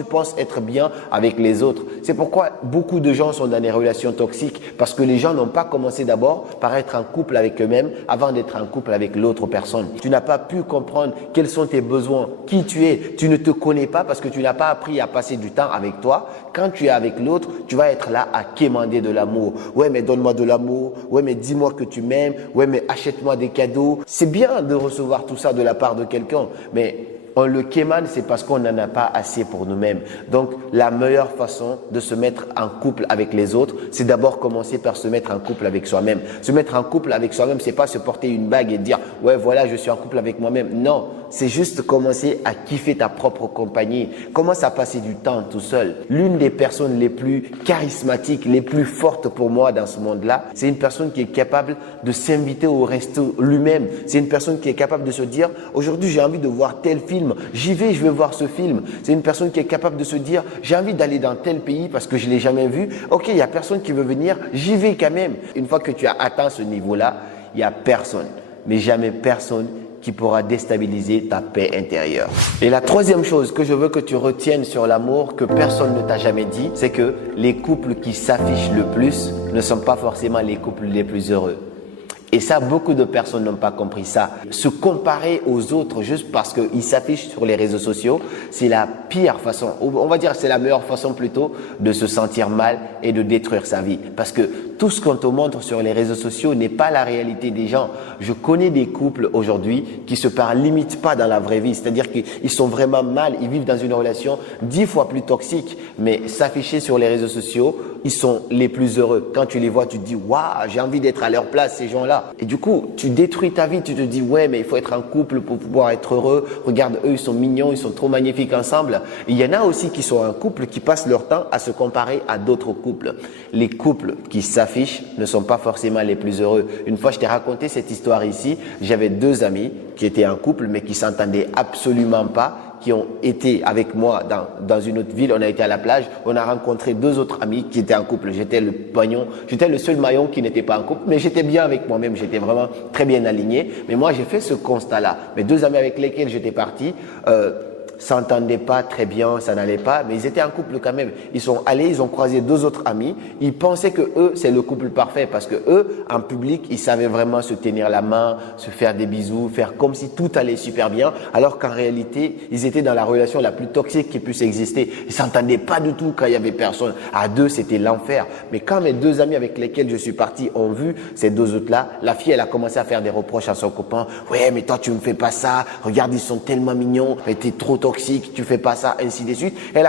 tu penses être bien avec les autres. C'est pourquoi beaucoup de gens sont dans des relations toxiques parce que les gens n'ont pas commencé d'abord par être en couple avec eux-mêmes avant d'être en couple avec l'autre personne. Tu n'as pas pu comprendre quels sont tes besoins, qui tu es. Tu ne te connais pas parce que tu n'as pas appris à passer du temps avec toi. Quand tu es avec l'autre, tu vas être là à quémander de l'amour. Ouais, mais donne-moi de l'amour. Ouais, mais dis-moi que tu m'aimes. Ouais, mais achète-moi des cadeaux. C'est bien de recevoir tout ça de la part de quelqu'un, mais on le quémane, c'est parce qu'on n'en a pas assez pour nous-mêmes. Donc, la meilleure façon de se mettre en couple avec les autres, c'est d'abord commencer par se mettre en couple avec soi-même. Se mettre en couple avec soi-même, c'est pas se porter une bague et dire « Ouais, voilà, je suis en couple avec moi-même ». Non, c'est juste commencer à kiffer ta propre compagnie. Commence à passer du temps tout seul. L'une des personnes les plus charismatiques, les plus fortes pour moi dans ce monde-là, c'est une personne qui est capable de s'inviter au resto lui-même. C'est une personne qui est capable de se dire « Aujourd'hui, j'ai envie de voir tel film. J'y vais, je vais voir ce film. » C'est une personne qui est capable de se dire « J'ai envie d'aller dans tel pays parce que je ne l'ai jamais vu. Ok, il n'y a personne qui veut venir, j'y vais quand même. » Une fois que tu as atteint ce niveau-là, il n'y a personne, mais jamais personne qui pourra déstabiliser ta paix intérieure. Et la troisième chose que je veux que tu retiennes sur l'amour, que personne ne t'a jamais dit, c'est que les couples qui s'affichent le plus ne sont pas forcément les couples les plus heureux. Et ça, beaucoup de personnes n'ont pas compris ça. Se comparer aux autres juste parce qu'ils s'affichent sur les réseaux sociaux, c'est la pire façon, on va dire c'est la meilleure façon plutôt de se sentir mal et de détruire sa vie. Parce que tout ce qu'on te montre sur les réseaux sociaux n'est pas la réalité des gens. Je connais des couples aujourd'hui qui se parlent limite pas dans la vraie vie. C'est-à-dire qu'ils sont vraiment mal, ils vivent dans une relation 10 fois plus toxique. Mais s'afficher sur les réseaux sociaux, ils sont les plus heureux. Quand tu les vois, tu te dis « Waouh, j'ai envie d'être à leur place, ces gens-là. » Et du coup, tu détruis ta vie, tu te dis « Ouais, mais il faut être en couple pour pouvoir être heureux. Regarde, eux, ils sont mignons, ils sont trop magnifiques ensemble. » Il y en a aussi qui sont en couple, qui passent leur temps à se comparer à d'autres couples. Les couples qui s'affichent ne sont pas forcément les plus heureux. Une fois, je t'ai raconté cette histoire ici. J'avais deux amis qui étaient en couple, mais qui s'entendaient absolument pas, qui ont été avec moi dans une autre ville. On a été à la plage, on a rencontré deux autres amis qui étaient en couple. J'étais le seul maillon qui n'était pas en couple, mais j'étais bien avec moi-même, j'étais vraiment très bien aligné. Mais moi, j'ai fait ce constat-là. Mes deux amis avec lesquels j'étais parti, s'entendaient pas très bien, ça n'allait pas, mais ils étaient en couple quand même. Ils sont allés, ils ont croisé deux autres amis. Ils pensaient que eux, c'est le couple parfait parce que eux, en public, ils savaient vraiment se tenir la main, se faire des bisous, faire comme si tout allait super bien, alors qu'en réalité, ils étaient dans la relation la plus toxique qui puisse exister. Ils s'entendaient pas du tout quand il y avait personne. À deux, c'était l'enfer. Mais quand mes deux amis avec lesquels je suis parti ont vu ces deux autres-là, la fille, elle a commencé à faire des reproches à son copain. Ouais, mais toi, tu me fais pas ça. Regarde, ils sont tellement mignons. T'es trop toxique, tu fais pas ça, ainsi de suite. Elle a